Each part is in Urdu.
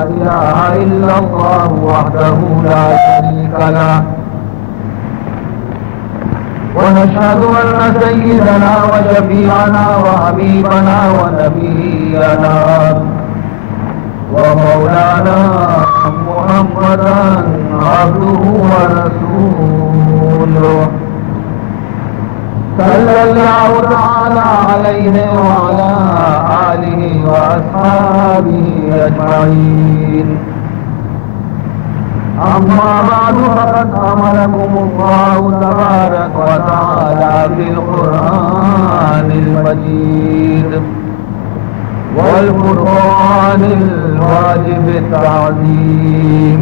إله إلا الله وحده لا شريك له ونشهد أن سيدنا وشفيعنا وحبيبنا ونبينا ومولانا محمدا عبده ورسوله صلى الله تعالى عليه وعلى آله وأصحابه أجمعين. أما بعد فقد أمركم الله تبارك وتعالى في القرآن المجيد والقرآن الواجب التعظيم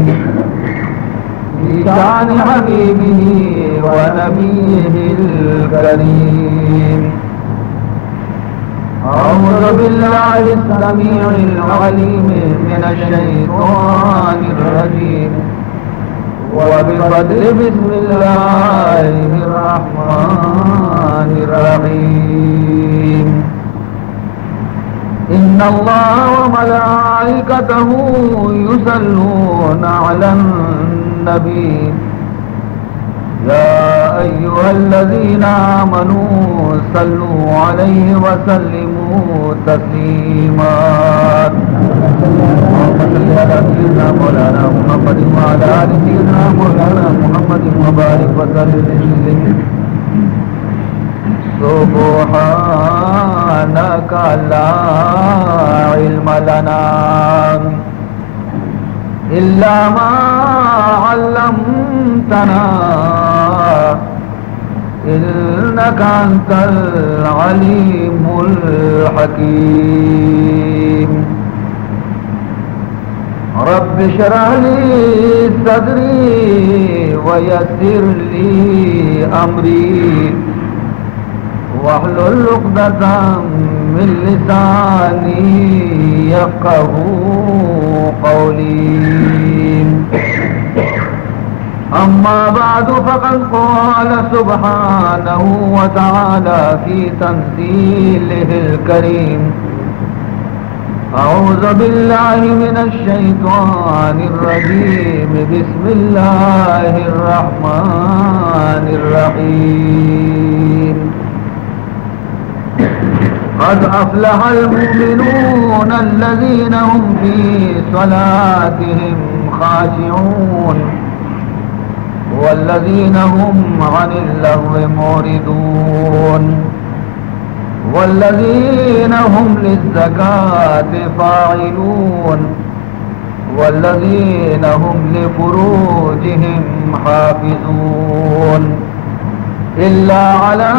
بشأن حبيبه ونبيه الكريم. أعوذ بالله السميع العليم من الشيطان الرجيم وبفضل بسم الله الرحمن الرحيم. إن الله وملائكته يصلون على النبي يا أيها الذين آمنوا صلوا عليه وسلموا تسليما. سيدنا مولانا محمد وعلى آل سيدنا مولانا محمد وبارك وسلم. سبحانك لا علم لنا إلا ما علمتنا إنك أنت العليم الحكيم. رب اشرح لي صدري ويسر لي أمري واحلل عقدة من لساني يفقهوا قولي. أما بعد فقد قال سبحانه وتعالى في تنزيله الكريم أعوذ بالله من الشيطان الرجيم بسم الله الرحمن الرحيم. قد أفلح المؤمنون الذين هم في صلاتهم خاشعون والذين هم عن اللغو معرضون والذين هم للزكاة فاعلون والذين هم لفروجهم حافظون إلا على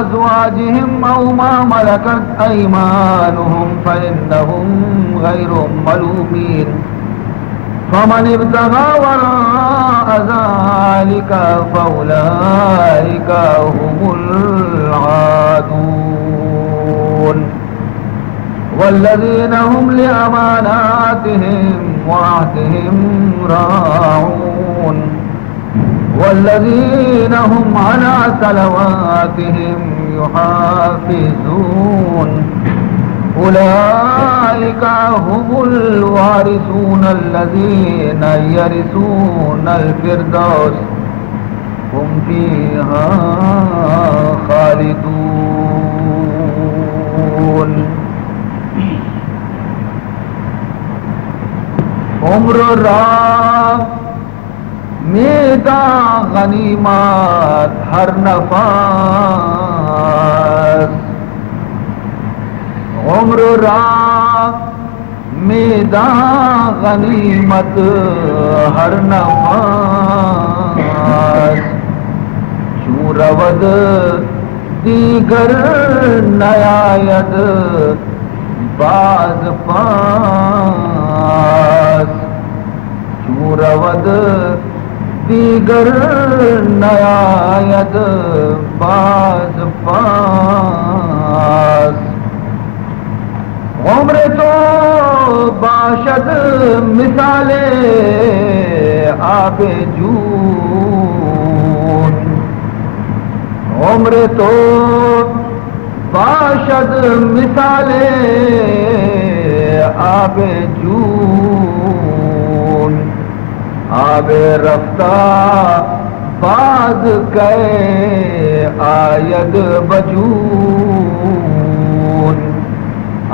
أزواجهم أو ما ملكت أيمانهم فإنهم غير ملومين. فمن ابتغى وراء ذلك فأولئك هم العادون والذين هم لأماناتهم وعهدهم راعون والذين هم على صلواتهم يحافظون. أولئك هم الوارثون الذين يرثون الفردوس هم فيها خالدون. عمر راہ میدا غنیمت ہر نفس. عمر راہ میدا غنیمت ہر نفس. چون رود دیگر نیاید باز پاس. چون رود دیگر نیاید باز پاس. عمر تو باشد مثال آب جون. عمر تو باشد مثال آب جون. آب رفتہ باز کے آید بجون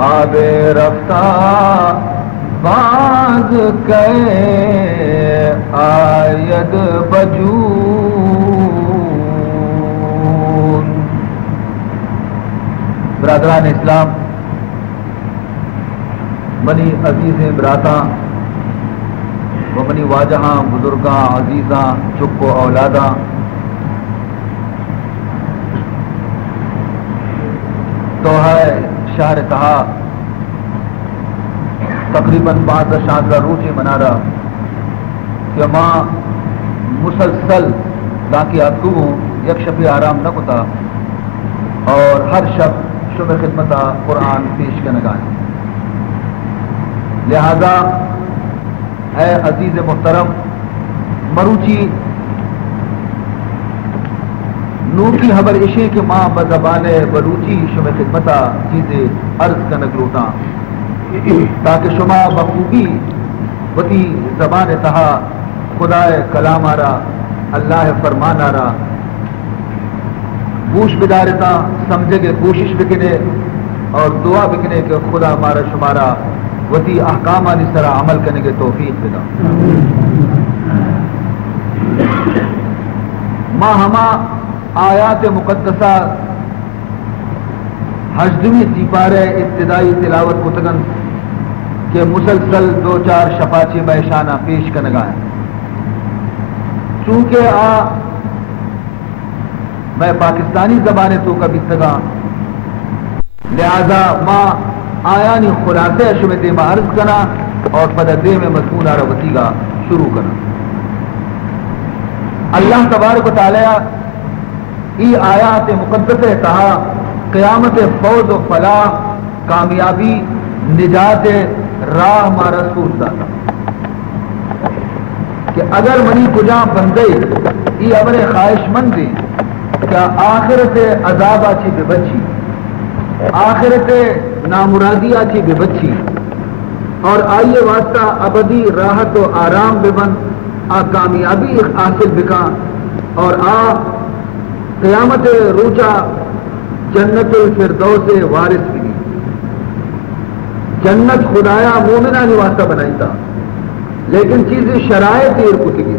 آب رفتہ باز کے آید بجون. برادران اسلام، منی عزیز براتاں و منی واجہاں بزرگاں عزیزاں چپ و اولاداں، تو ہے شہر تہا تقریباً 15 روزی منا رہا کہ ماں مسلسل تاکہ آپ یک شبی آرام نہ کتا اور ہر شب شب خدمت قرآن پیش کے نگائیں. لہذا اے عزیز محترم، مروچی نو کی خبر اشے کہ ماں بزبان بلوچی شب خدمتا چیزیں عرض کا نگلوٹاں تاکہ شما بخوبی وتی زبان تہا خدائے کلام آرا، اللہ فرمان آرا گوش بدارتا سمجھے کے کوشش بکنے اور دعا بکنے کہ خدا ہمارا شمارا وتی احکام علی سرا عمل کرنے کے توفیق بدا. ماں ہما آیات مقدسہ ہجدویں سپارہ ابتدائی تلاوت کتگن کہ مسلسل 2-4 شفاچی بیشانہ پیش کنگائیں. چونکہ میں پاکستانی زبانیں تو کبھی تگا، لہذا ماں آیانی خلاصے شمتے میں عرض کنا اور پدردے میں مضمون آروتی گا شروع کنا. اللہ تبارک و تعالی ای آیات مقدس کہا قیامت فوز و فلاح کامیابی نجات راہ ما رسول داتا کہ اگر منی کجا بندے ای امر خواہش مندی کیا آخرت عذاب آچی بے بچی، آخرت نامرادی آچی بے بچی اور آئیے واسطہ ابدی راحت و آرام بے بن آ کامیابی حاصل بکا اور آ قیامت روچا جنت الفردوس وارث بھی. جنت خدایا مومنہ نے واسطہ بنائی تھا لیکن چیزیں شرائط دیر کو تھی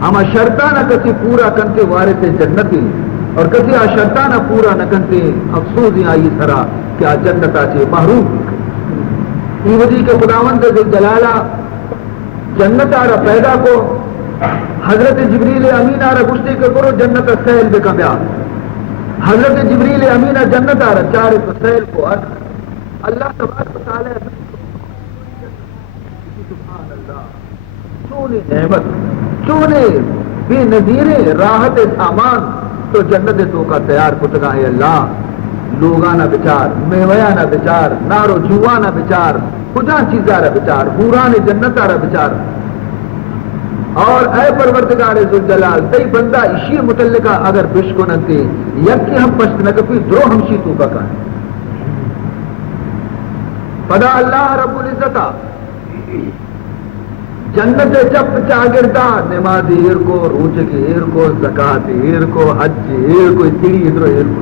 ہم شرطہ نہ کسی پورا کنتے وارث جنتی اور کسی شرطہ نہ پورا نہ کنتے افسوس آئی سرا کیا جنت آچے محروم ای وجہ کے خداوند جلالہ جنت آرہ پیدا کو حضرت جبریل امین آرہ گشتے کے کرو جنت سیل بے کامیاب. حضرت جبریل امین جنت آرہ چارے کو سیل کو اللہ تبارک و تعالی سبحان اللہ چونے نعمت چونے بے نظیرے راحت سامان تو جنت تو کا تیار کتگا ہے اللہ. لوگانا بچار میویانا بچار نارو جوانا بچار کجا چیزارا بچار حوران جنت آرہ بچار. اور اے پروردگار ذوالجلال تی بندہ اسی متعلقہ اگر بشکو نتے یکی ہم پشت نکفی درو ہمشی تو کا کہا پدا اللہ رب العزتہ جنت جب چاگردہ نماز ایر کو روچ کے ایر کو زکاة ایر کو حج ایر کو تیری ادرو ایر کو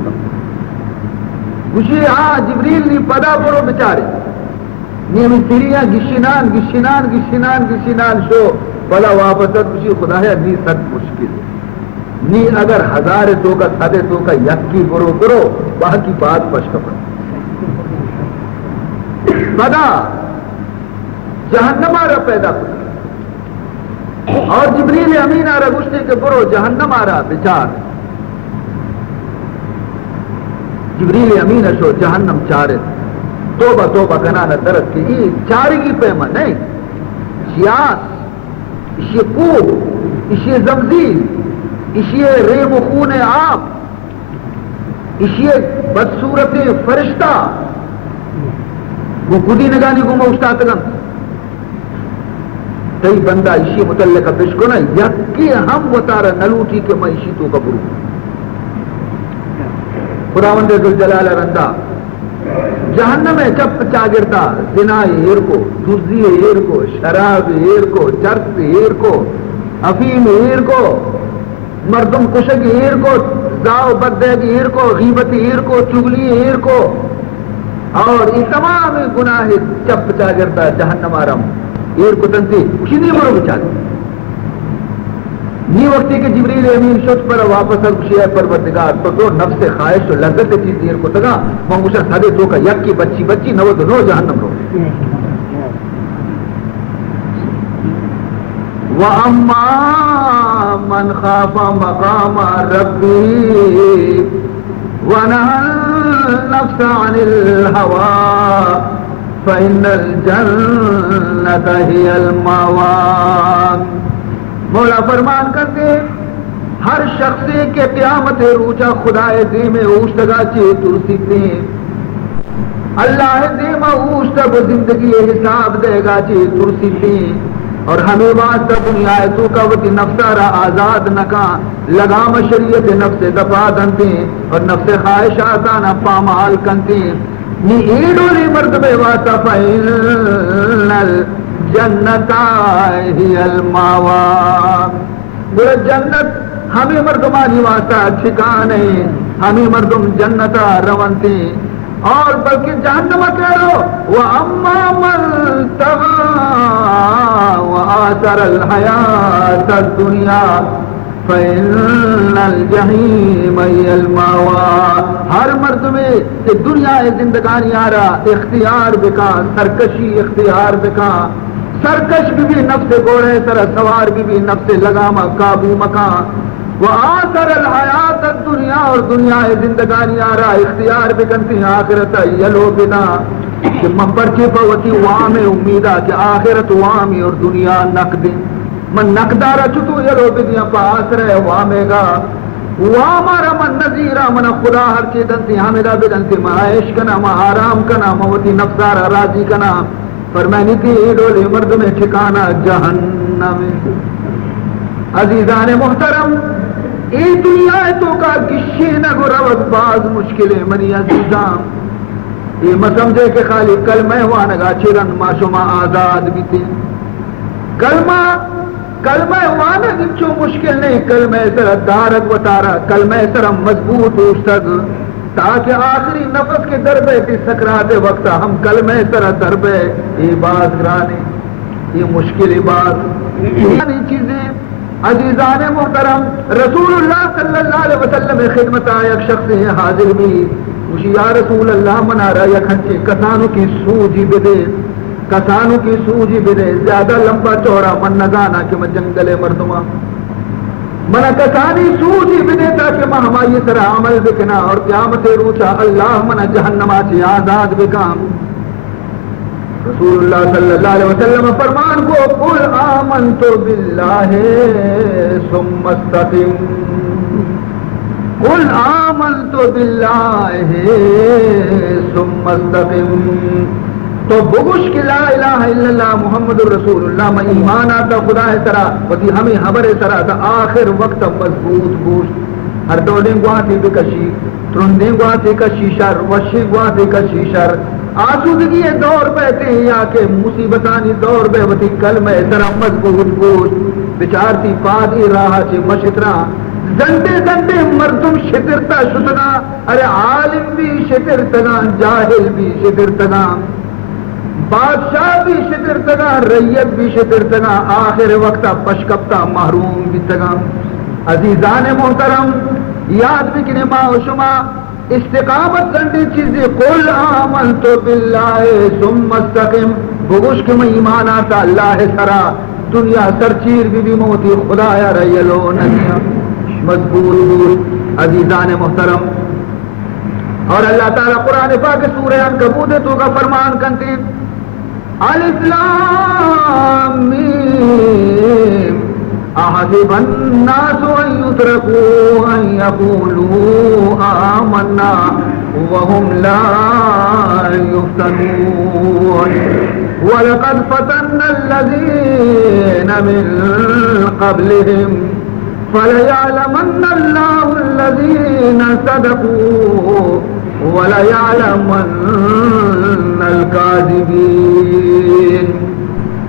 گوشی جبریل نی پدا برو بچارے نیمی تیریاں گشنان گشنان گشنان گشنان شو بلا واپس گوشی خدایا نی ست مشکل نی اگر 1000 تو کا سادے تو کا یکی برو کرو باقی بات پشک پڑ بدا جہنم آرہ پیدا کرو اور جبریل امین آرہ گشتے کے برو جہنم آرہ بچار. جبریل امین شو جہنم چارے توبہ توبہ گنانا درد کی یہ چاری کی پیمہ نہیں شیاس اسی کوب اسی زمزیل اسی ریب و خون آپ اسی بدصورت فرشتہ وہ گدی نگانی کو موشتاتگم تی بندہ اسی متعلقہ بشکو نا یکی ہم وطارہ نلوٹی کہ میں اسی تو قبرو. خداوند ذوالجلال رندہ جہنم ہے چپ چاگرتا زنا ایر کو، دزدی ایر کو، شراب ایر کو، چرس ایر کو، افیم ایر کو، مردم کشک ایر کو، زاو بدگ ایر کو، غیبت ایر کو، چگلی ایر کو، اور یہ تمام گناہ چپ چاگرتا جہنم آرم ایر کو تنتی کھینی مرو بچاتے نی وقتی کہ جبریل امین شد پر واپس شیع پروردگار تو نفس خواہش و لذت چیز دیر کو تگا منگوشا سادے تو کا یک کی بچی بچی نو تو نو جہنم رو وَأَمَّا مَنْ خَافَ مَقَامَ رَبِّهِ وَنَهَى النَّفْسَ عَنِ الْهَوَىٰ فَإِنَّ الْجَنَّةَ هِيَ الْمَأْوَىٰ۔ مولا فرمان کرتے ہر شخص کے قیامت روچا خدائے دیم اوشتگا چے ترسیتے اللہ دیم اوشتگ زندگی حساب دے گا چے ترسیتے اور ہمیں واسطہ دنیا تو کا وقت نفسارا آزاد نکا لگام شریعت نفس دفاع دنتے اور نفس خواہشاتانا پامال کنتے نی ایڈولی مرتبے واسطہ فائنل جنتا ہی الماوا بولے جنت ہمیں مردمانی واسطہ ٹھکانے ہمیں مردم جنتا رونتے اور بلکہ جہنم کہہ رہو وَأَمَّا مَنْ طَغَىٰ وَآثَرَ الْحَيَاةَ الدُّنْيَا فَإِنَّ الْجَحِيمَ هِيَ الْمَأْوَىٰ۔ ہر مرد میں دنیا زندگانی آ رہا اختیار بکا سرکشی اختیار بکا سرکش بھی نفس گوڑے سر سوار بھی نفس لگاما قابو مکان وآثر الحیات الدنیا اور دنیا زندگانی آ رہا اختیار بکنتی آخرت یلو بنا کہ من پرچے پوتی وام امیدہ کہ آخرت وامی اور دنیا نقد من نقدارا چھتو یلو بدیا پا آسر ہے وامے گا وامارا من نظیرہ من خدا ہر چیزنتی حامدہ بدنتی معائش کنا ما آرام کنا موتی نفسارا راضی کنا فرمانی تھی ڈولی مرد میں ٹھکانا جہنم۔ عزیزان محترم ای دنیا تو کا گشی نہ گروت باز مشکلیں منی عزیزان یہ مسمجھے کہ خالی کلمہ وانگا چرن ما شما آزاد بھی تھی کلمہ وانگ چو مشکل نہیں کلمہ سر دارک و تارا کلمہ سر مضبوط اوشتگ تاکہ آخری نفس کے دربے کی سکرات وقت ہم کلمہ سر دربے یہ بات کرانے یہ مشکل بات یہ چیزیں عزیزان محترم رسول اللہ صلی اللہ علیہ وسلم خدمت آیا ایک شخص ہے حاضر بھی اسی یا رسول اللہ منا رہا یا کھنچے کسانوں کی سوجی بدے کسانوں کی سوجی بدے زیادہ لمبا چوڑا من نزانا کہ من جنگل مردما من کسانی سوجی بدے تاکہ میں ہماری طرح عمل بکنا اور قیامت روچا اللہ من جہنما چی آزاد بکام رسول اللہ صلی اللہ علیہ وسلم فرمان کو قل آمنت باللہ ثم استقم قل آمنت باللہ ثم استقم تو بگوش کی لا الہ الا اللہ محمد رسول اللہ میں ایمان آتا خدا سرا وتی ہمیں خبر سرا تا آخر وقت مضبوط گوش ہر دوڑیں گواتی بکشی ترندیں گواتی کشی شر وشی گواتی کشی شر آسودگی دور بیتے ہیں یا کہ مصیبتانی دور بے وتی کلمہ سرا مضبوط گوش بچارتی پادی راہ چے مشترا زنڈے زنڈے مردم شترتا شتنا ارے عالم بھی شترتگا جاہل بھی شترتگا بادشاہ بھی شترتگا ریت بھی شترتگا آخر وقت پشکپتا محروم بھی تگا عزیزان محترم یاد بکنے ما و شما استقامت زنڈی چیزیں قل آمنت باللہ ثم استقم بگوش کے میں ایمان آتا اللہ سرا دنیا سرچیر بھی موتی خدا یا ریلو نیا مضبوط دور عزیزان محترم اور اللہ تعالیٰ قرآن پاک سورہ عنکبوت تو کا فرمان کنتے الف لام میم احسب الناس ان يتركوا ان يقولوا آمنا وهم لا يفتنون ولقد فتنا الذين من قبلهم فليعلمن الله الذين صدقوا وَلَيَعْلَمَنَّ الْكَاذِبِينَ۔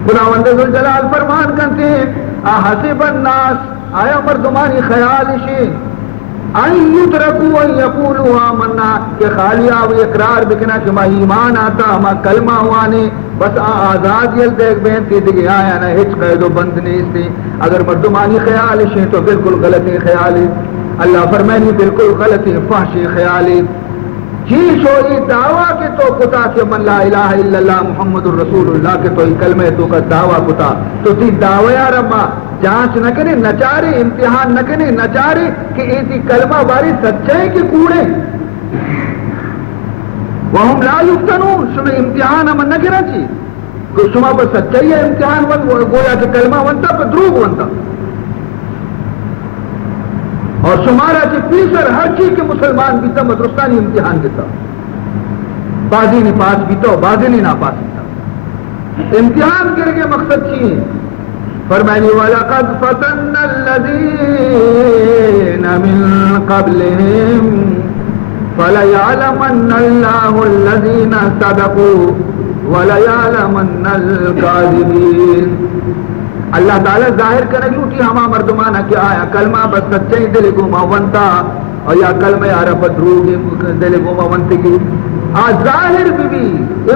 خداوند ذوالجلال فرمان کرتے ہیں احسب الناس، آیا مردمانی خیال شی ان یترکوا ان یقولوا آمنا، کہ خالی آو اقرار بکنا کہ ما ایمان آتا ما کلمہ ہوانے بس آزاد یل دیکھ بینتی دیکھ آیا نا ہچ قید و بند نہیں اس نے۔ اگر مردمانی خیال شی تو بالکل غلطی خیال ہے، اللہ فرمانی بالکل غلطی فحشی خیال ہے۔ چیز ہو یہ دعویٰ کہ تو کتا کہ من لا الہ الا اللہ محمد الرسول اللہ کہ تو یہ کلمہ تو کا دعویٰ کتا تو تی دعویٰ رما جانچ نہ کرے نچارے امتحان نہ کرے نچارے کہ ایسی کلمہ باری سچائی کے کوڑے وہم لا یفتنون، شما امتحان ہم نہ کرنا چاہیے کہ شما پر سچائی ہے امتحان ون گویا کہ کلمہ ونتا پر دروغ ونتا، اور شمارا کہ پیسر ہر چیز کے مسلمان بھی تھا مدرستانی امتحان کے تھا، بازی نے پاس بھی تو بازی نے نہ پاس بھی تھا، امتحان کر کے مقصد چیئے فرمانی وَلَقَدْ فَتَنَّ الَّذِينَ مِن قَبْلِهِمْ فَلَيَعْلَمَنَّ اللَّهُ الَّذِينَ صَدَقُوا وَلَيَعْلَمَنَّ الْكَاذِبِينَ۔ اللہ تعالیٰ ظاہر کرنے لوٹی ہما مردمانہ کہ آیا کلمہ بس سچائی دل کو مونتا اور یا کلمہ عرب دروغ دل کو مونتے کی آج ظاہر بھی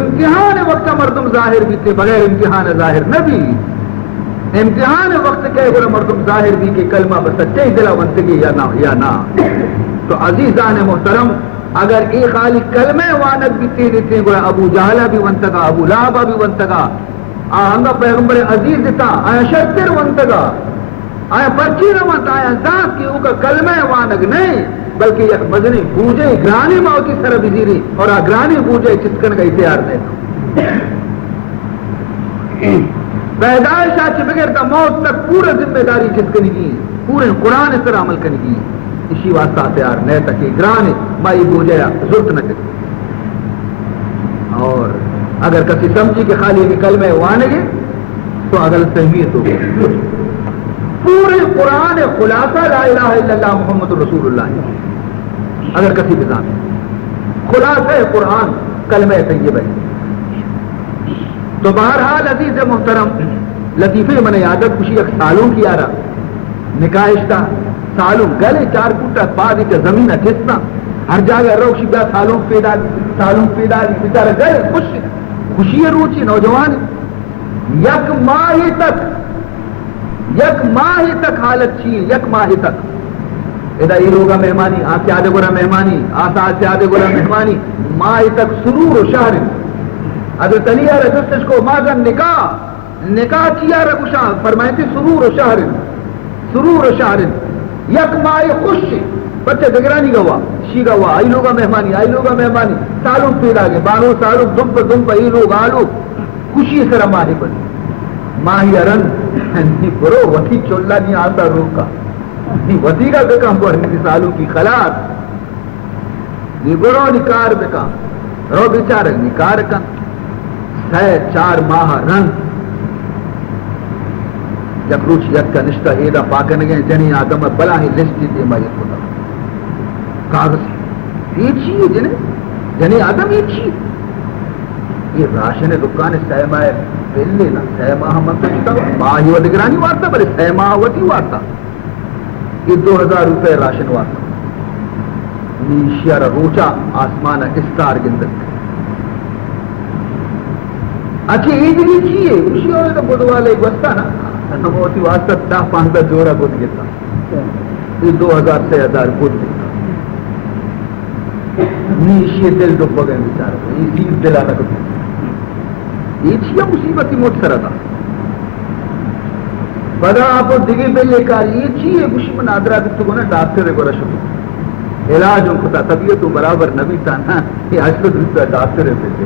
امتحان وقت مردم ظاہر بھی تھے، بغیر امتحان ظاہر نہ بھی، امتحان وقت کہے گا مردم ظاہر بھی کہ کلمہ بس سچائی دل ونتے کی یا نہ۔ تو عزیزان محترم اگر ایک خالی کلمہ وانت بھی تھی دیتے گا ابو جہلہ بھی ونتگا ابو لہبہ بھی ونتگا آنگا پیغمبر عزیز دیتا آیا شتر ونتگا آیا پرچی روانت آیا ذات کی اوکا کلمہ وانگ نہیں بلکہ یک مدنی بوجھے گرانی موتی سر بزیری اور گرانی بوجھے چسکن کا اتیار دیتا پیدائش آچے بغیر تا موت تک پورا ذمہ داری چسکنی کی پورے قرآن اس طرح عمل کرنی کی اسی واسطہ تیار نہیں تکی گرانے مائی بوجھے ضرورت نہ کریں۔ اور اگر کسی سمجھی کہ خالی یہ کلمہ وانگے تو اگر تحمیت ہو پورے قرآن خلاصہ لا الہ الا اللہ محمد رسول اللہ، اگر کسی بزان خلاصہ قرآن کلمہ طیبہ ہے تو بہرحال عزیز محترم لطیفے من عادت خوشی ایک سالوں کی آرہ نکاحشتہ سالوں گلے چار کوٹا پادی کا زمینہ جسنا ہر جگہ روشی بیا سالوں پیدا بیچارہ گلے خوشی روچی نوجوان یک ماہ تک حالت چیئے یک ماہ تک ادا یہ لوگا مہمانی آسے آدھے گورا مہمانی آسا آسے آدھے گورا مہمانی ماہ تک سرور و شہر حضرت علی رجستش کو مازن نکاح کیا رگوشا فرمائیتی سرور و شہر یک ماہ خوش بچے دگرانی گوا شی گوا آئی لوگا مہمانی سالوں پیدا گئے بانو سالوں دمپ ای لوگ آلو خوشی سر ماہی بنی ماہی ارن نی برو وطی چولہ نی آتا روکا نی وطی کا بکا نی سالوں کی خلاص نی برو نکار بکا رو بیچار نکار کن 4 ماہ رن جب روچ یک کا نشتہ ایدہ پاکن گئے جنی آدم بلا ہی لسٹی دے مائیت ہوتا کاغذ یہ چیئے جنی آدم یہ چیئے یہ راشن دکان سیمہ ہے پہلے نا سیمہ ہم انتشتا ماہی و دگرانی وارتا بلے سیمہ وطی وارتا یہ 2000 روپے راشن وارتا نیشیار روچا آسمان استار گندر اچھے ایج بھی چیئے اسی ہوئے تو بدوالے ایک وستا نا نموتی واسطہ 10-15 جورا بود گتا یہ 2000 سے 1000 بود گتا نیشی دل ڈبا گئے بیچارہ یہ چیز دلانا کتا یہ چیئے مصیبتی موت سرہ تھا بدا آپ دیگے پہ یہ کار یہ چیئے کچھ من آدرہ کتو گونا ڈاکٹر کو رشد علاج ان کتا طبیعت برابر نبی تا نا یہ حشد رسدہ ڈاکٹر پہ تھے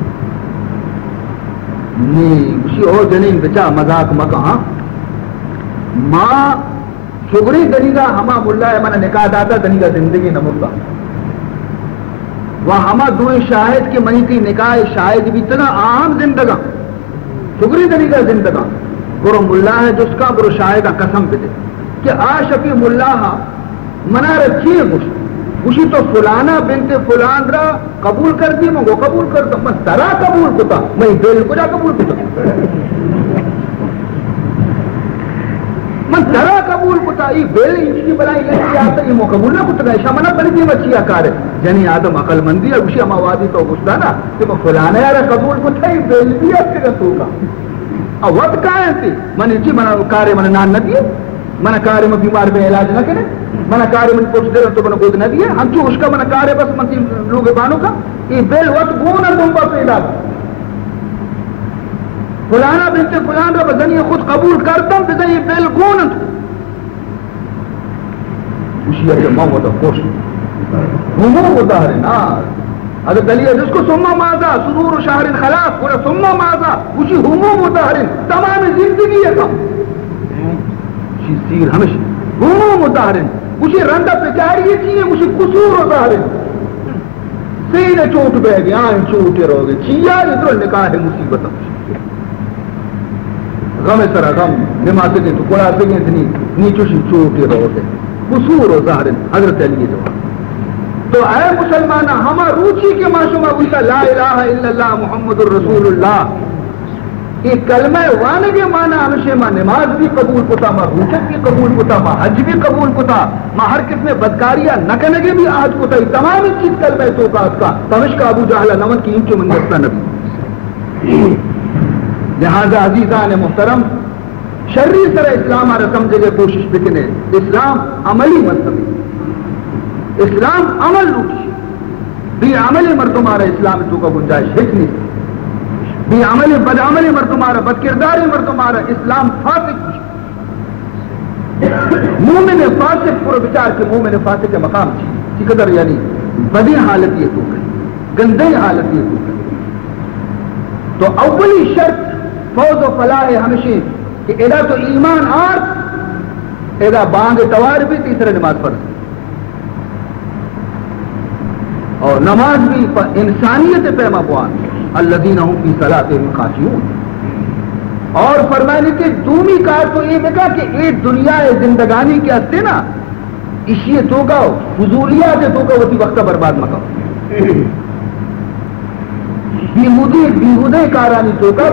نہیں اسی ہو جنین بچا مذاق مکہ ماں شگری دنیگا ہما ملا ہے منا نکاح داتا دنیگا زندگی نمودہ وہ ہما دوئے شاہد کی منی تھی نکاح شاہد بھی اتنا عام زندگا شگری دنیگا زندگا برو ملا ہے جس کا برو شاہدہ قسم پہ دے کہ آشفی ملا منا رچیے کچھ اسی تو فلانا بنت فلان را قبول کر دی میں وہ قبول کرتا میں ترا قبول کتا میں بیل کو جا قبول کتا من ترا قبول کتا یہ بیل انچی بلائی لگی آتا یہ مو قبول نہ کتا ایشا منہ بلی دی مچی آکار ہے جنی آدم عقل مندی ہے اسی اموادی تو گشتا نا کہ میں فلانا یارا قبول کتا یہ بیل دی آپ کے گتو کا اور وقت کہاں تھی من انچی منہ کارے منہ نان نہ دیئے منہ کارے میں بیمار میں علاج نہ کرے منہ کارے میں پوچھ دے رہا تو منہ گود نہ دیئے ہم چو اس کا منہ کارے بس من تین لوگ بانوں کا یہ بیل وقت گونا دنبا پیدا فلانا بنت فلان را بزنی خود قبول کرتم بزنی بیل گونا اسی ہے کہ موت خوش ہمو مظاہر نار اگر دلیہ جس کو سمہ ماذا سرور شہر خلاف پورا سمہ ماذا اسی ہمو مظاہر تمام زندگی ہے کم اسی سیر ہمیشہ ہمو مظاہر اسی رندہ پچاری چیئے اسی قصور ظاہر سینے چوٹ بہ گئے آئیں چوٹے رو گئے چیا ادھر نکاح مصیبت غم سرا غم نماز کے تو قرآن سے اتنی نیچو سی چوٹے رو گئے قصور و ظاہر حضرت علی جواب تو اے مسلمان ہما روچی کے معصوم ابولا لا الہ الا اللہ محمد الرسول اللہ یہ کلمہ وانے کے معنی ہمیشہ ماں نماز بھی قبول کتا ماں روچت بھی قبول کتا ماں حج بھی قبول کتا ماں ہر قسم بدکاریاں نکنگے بھی آج کتا یہ تمام چیز کلمہ توقات کا پمش کا ابو جہل نمن کی انچو منگستہ نبی لہذا عزیزان محترم شرری سر اسلام آرہ سمجھے گے کوشش بکنے اسلام عملی مذہبی اسلام عمل لوٹی بھی عملی مردم آرہ اسلام تو کا گنجائش ہچ نہیں بھی عملی بد عملی مردم آرہ بد کرداری مردم آرہ اسلام فاسق مومن فاسق پورا بچار کے مومن فاسق کے مقام چی قدر یعنی بدی حالت یہ تو کہیں گندی حالت یہ تو کہیں تو اولی شرط فوز و فلاح ہمیشہ کہ ادا تو ایمان آر ادا بانگ توار بھی تیسرے نماز فرض اور نماز بھی انسانیت پیما بوان الذین هم فی صلاتهم خاشعون اور فرمانے کہ دومی کار تو یہ دیکھا کہ ایک دنیا زندگانی کے ہستے نا اسی تو کا فضولیات تو کا وتی وقت برباد مکا بیہودے کارانی تو کا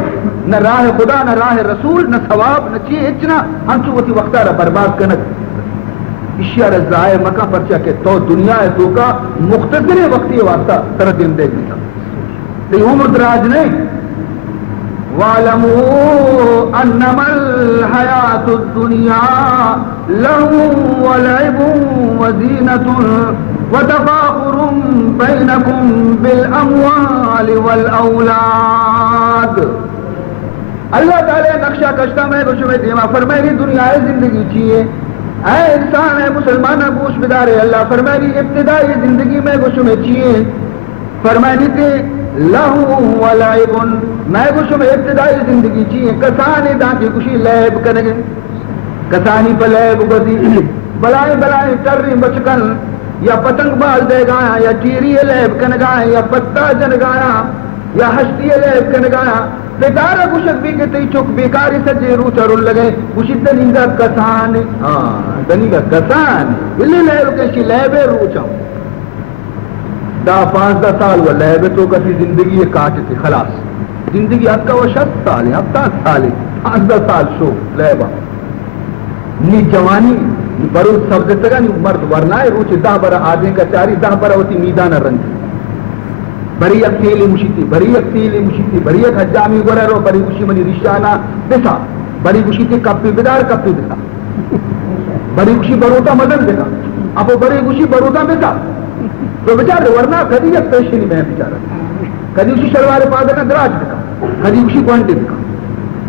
نہ راہ خدا نہ راہ رسول نہ ثواب نہ چیز اچنا ہم چو وتی وقت برباد کرنا اشیاء رضائے مکہ پرچا کہ تو دنیا ہے تو کا مختصر وقتی واسطہ تردیم دے گی تو عمر دراز نہیں وَاعْلَمُوا أَنَّمَا الْحَيَاةُ الدُّنْيَا لَهْوٌ وَلَعِبٌ وَزِينَةٌ وَتَفَاخُرٌ بَيْنَكُمْ بِالْأَمْوَالِ وَالْأَوْلَادِ اللہ تعالی نقشہ کشتہ میں کچھ میں دیما فرمائی دنیا زندگی چاہیے اے انسان ہے مسلمان گوش بدار اللہ فرمائی ابتدائی زندگی میں کچھ میں چاہیے فرمائی تھے لہو ولعبن میں کچھ میں ابتدائی زندگی چاہیے کسانی دانتی کچھ لیب کنگے کسانی پہ لیب بدی بلائی بلائی ٹرری بچکن یا پتنگ بال دے گایا یا چیری لیب کنگایا یا پتہ جنگایا یا ہشتی لیب کنگایا بیکارہ کشک بھی کہ تی چک بیکاری سجے رو چرون لگے کشی دنیگا کسانی دنیگا کسانی بلی لیب کشی لیبے رو چاہوں دا 15 سال وہ لیبے تو کسی زندگی کاٹ تھی خلاص زندگی اب کا وہ 60 سال ہے اب 10 سال ہے 15 سال شو لیبا نی جوانی برو سب دیتا گا نی مرد ورنائے روچے 10 برا آدھیں کا چاری 10 برا ہوتی میدان رنگ بری اکتیلی مشیتی بری اکتیلی مشیتی بری اک حجامی گورے رو بری گوشی منی رشانہ بسا بری گوشی تی کپی بدار کپی بسا بری گوشی بروتا مدن بسا اب بری گوشی بروتا بسا تو بچارے ورنہ کدی یک پیشنی میں بچارا کدی اسی شلوار پادے کا دراج بکا کدی اسی کوانٹے بکا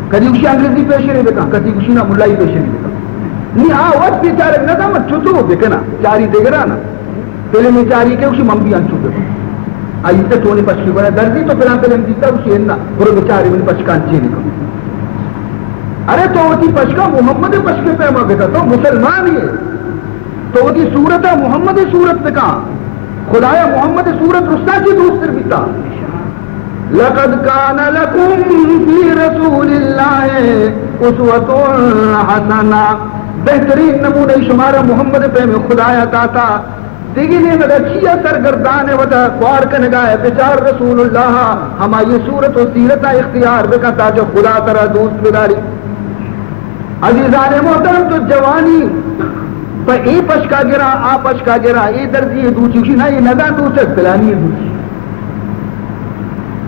کدی اسی انگریزی پیشنی بکا کدی اسی نا ملائی پیشنی بکا نہیں آوات بیچارے ندا مت چھتو بکنا چاری دگرانا پہلے میں چاری کے اسی ممبی انچو بکا آئیتے تونی پچکی بنا دردی تو پھر پہلے دیتا اسی اننا برو بچاری من پچکان چی نکا ارے تو ہوتی پچکا محمد پچکے پہ مگتا تو مسلمان ہی تو ہوتی صورت محمد صورت پہ کہاں خدایا محمد صورت رستا کی دوسر بیتا لقد کان لکم فی رسول اللہ اسوۃ حسنہ بہترین نمونہ شمارہ محمد پہ میں خدایا تاتا دیگی نے رکھیا سرگردان ودا خوار کا نگاہ بچار رسول اللہ ہما یہ صورت و سیرت اختیار بکا تاکہ خدا ترا دوست بداری. عزیزان محترم تو جوانی پا ای پشکا گرا آ پشکا گرا ای درزی دوچی شی نا یہ ندا دوچے فلانی دوچی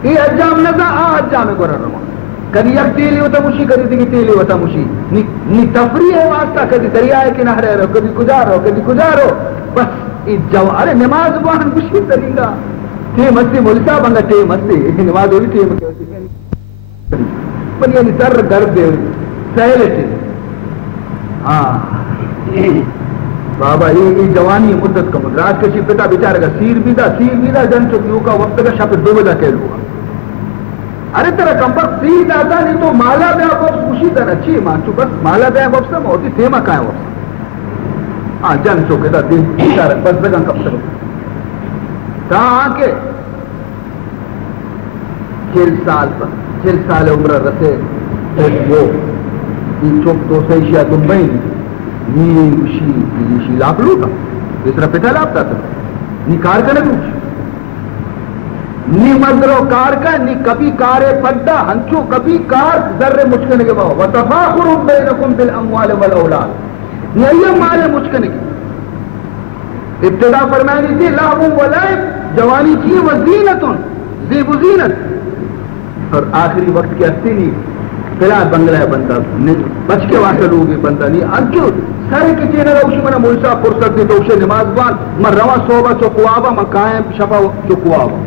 ای اجام ندا آ اجام گورا روا کدی یک تیلی ہوتا مشی کدی دیگی تیلی ہوتا مشی نی تفریح ہے واسطہ کدی دریائے کنارے رہو کدی کجا رہو بس ای ارے نماز بوان مشی طریقہ ٹیم ہستی مولسا بنگا ٹیم ہستی نماز ہوئی ٹیم پر یعنی سر گرد دے سہلے ٹیم بابا یہ جوانی مدت کا مدد رات کشی پتا بیچارے گا سیر بیدہ جن چکیوں کا وقت کا شاپ دو بجا کہہ لوں گا ارے تیرا کمپک سیر داتا نہیں تو مالا بیا بوپس خوشی تر اچھی مان چو بس مالا بیا بوپس میں ہوتی تھیما کائیں وقت جن چکے دا دن بیچارے بس بگن کب تک تا آکے 6 سال عمر رسے وہ چوک تو سیشیا دنبئی نی شی لاپ لوٹا اس طرح پتا لاپتا تھا نی کار کا نہ نی مدرو کار کا نی کبھی کارے پڑتا ہنچو کبھی کار ذرے مچکنے کے باہو وتفاخر بینکم بالاموال والاولاد نی ایم مال مچکنے کی ابتدا فرمائنی تھی لہو ولعب جوانی کی وزینتن زیب و زینت اور آخری وقت کی ہستی نہیں فلان بنگلہ ہے بندہ بچ کے واسطے لوگی بندہ نہیں انچو سارے کی چینہ روشی منا ملسا فرصت دی تو اسے نماز بان من روا صوبہ چکوابا من قائم شفا چکوابا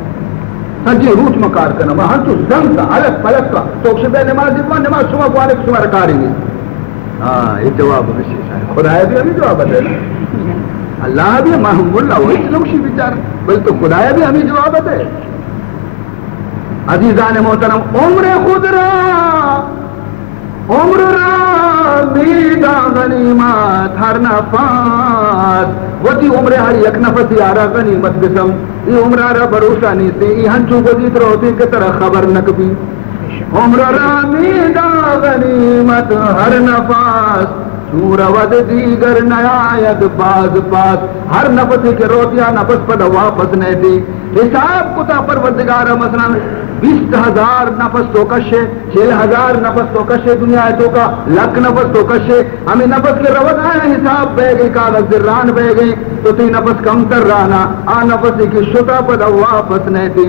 سنجی روچ مکار کرنا من ہنچو زنگ کا علق پلک کا تو اسے بے نماز بان نماز شما بوانے کسی مارا کاری نہیں یہ جواب بشیش ہے خدای بھی ہمیں جواب دے اللہ بھی محمد اللہ وہی لوشی بیچار بل تو خدای بھی ہمیں جواب دے. عزیزان محترم عمر خود عمر را میدا غنیمت ہر نفس وتی عمر ہر یک نفس یارا غنیمت قسم یہ عمر را بھروسہ نہیں سے یہ ہنچو کو جیت روتی کی طرح خبر نکبی عمر را میدا غنیمت ہر نفس چور ود دیگر نیاید باز پاس ہر نفس کے روتیا نفس پر واپس نہیں تھی حساب کتا پروردگار مثلا 20,000 نفس تو کشے 6,000 نفس تو کشے دنیا ہے تو کا لکھ نفس تو کشے ہمیں نفس کے روت آئے حساب بہ گئی کاغذ دران بہ گئی تو تی نفس کم تر رانا آ نفس کی شتا پر واپس نہیں تھی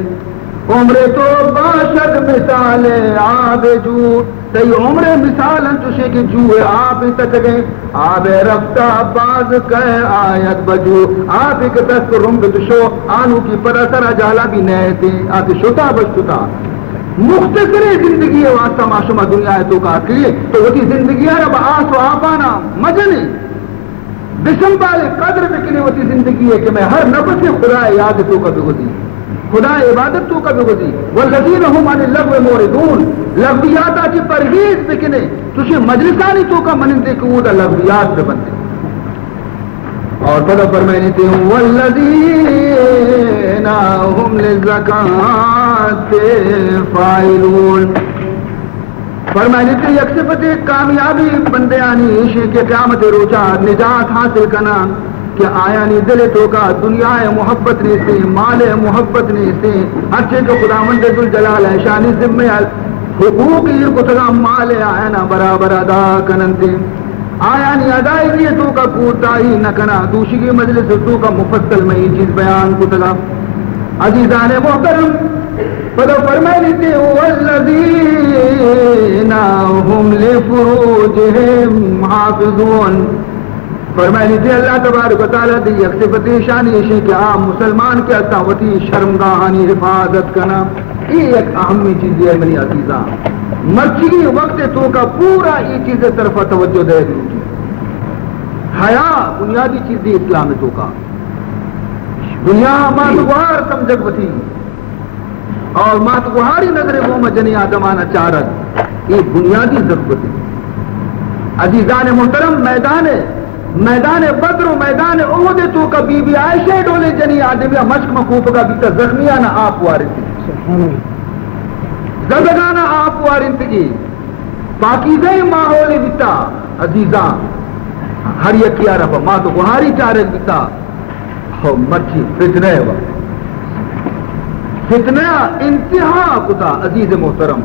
عمر تو باشد مثال آب جو تی عمر مثال چوشے کی جو آپ تک گئے آب رفتہ باز کہے آیت بجو آپ ایک تک رنگ دشو آنو کی پر اثر جالا بھی نہیں تھی آتی شتا بشتا مختصر زندگی ہے واسطہ معشومہ دنیا ہے تو کاکلی تو وہ تی زندگی ہے رب آس و آپانا مجنے بسم بالے قدر بکنے وہ تی زندگی ہے کہ میں ہر نفس سے خدا یاد تو کا بگوزی خدا عبادت تو کا بگوزی والذین هم عن اللغو موردون لغویات کی پرہیز بکنے تجھے مجلسانی تو کا منندے کہ وہ دا لغویات پہ بنتے اور پتہ فرمائنی تھی والذین هم للزکاة فاعلون فرمائنی تھی یک صفت کامیابی بندے آنی عشق کے قیامت روچہ نجات حاصل کرنا کہ آیا نہیں دل تو کا دنیا محبت نہیں سے مال محبت نہیں سے ہر چیز کو خداوند ذل جلال ہے شانی ذمہ حقوق یہ کو تگا مال آیا نہ برابر ادا کننتے آیا نہیں ادائیگی تو کا کوتا ہی نہ کنا دوسری کی مجلس تو کا مفصل میں یہ چیز بیان کو تگا عزیزان محترم فلو فرمائی لیتے والذین هم لفروجهم حافظون فرمائی لیتے اللہ تبارک و تعالیٰ دی یک صفت شانی شی کہ عام مسلمان کے اتاوتی شرمگاہانی حفاظت کرنا یہ ایک اہمی چیز ہے منی عزیزاں مرچی وقت تو کا پورا یہ چیز طرف توجہ دے دی حیا بنیادی چیز دی اسلام تو کا دنیا ماتگوار سمجھک بتی اور ماتگواری نظر وہ مجنی آدمانہ چارت یہ بنیادی ضرورت ہے. عزیزان محترم میدان بدر و میدان احد تو کا بی بی عائشہ ڈولے جنی آدمیہ مشک مکوپ کا بیتا زخمیانہ آپ وارث زدگانہ آپ وارث کی پاکیزہ ماحول بیتا عزیزاں ہر یکی عرفہ ماں تو گوھاری چارک بیتا ہو مرچی فتنے وقت فتنہ انتہا کتا عزیز محترم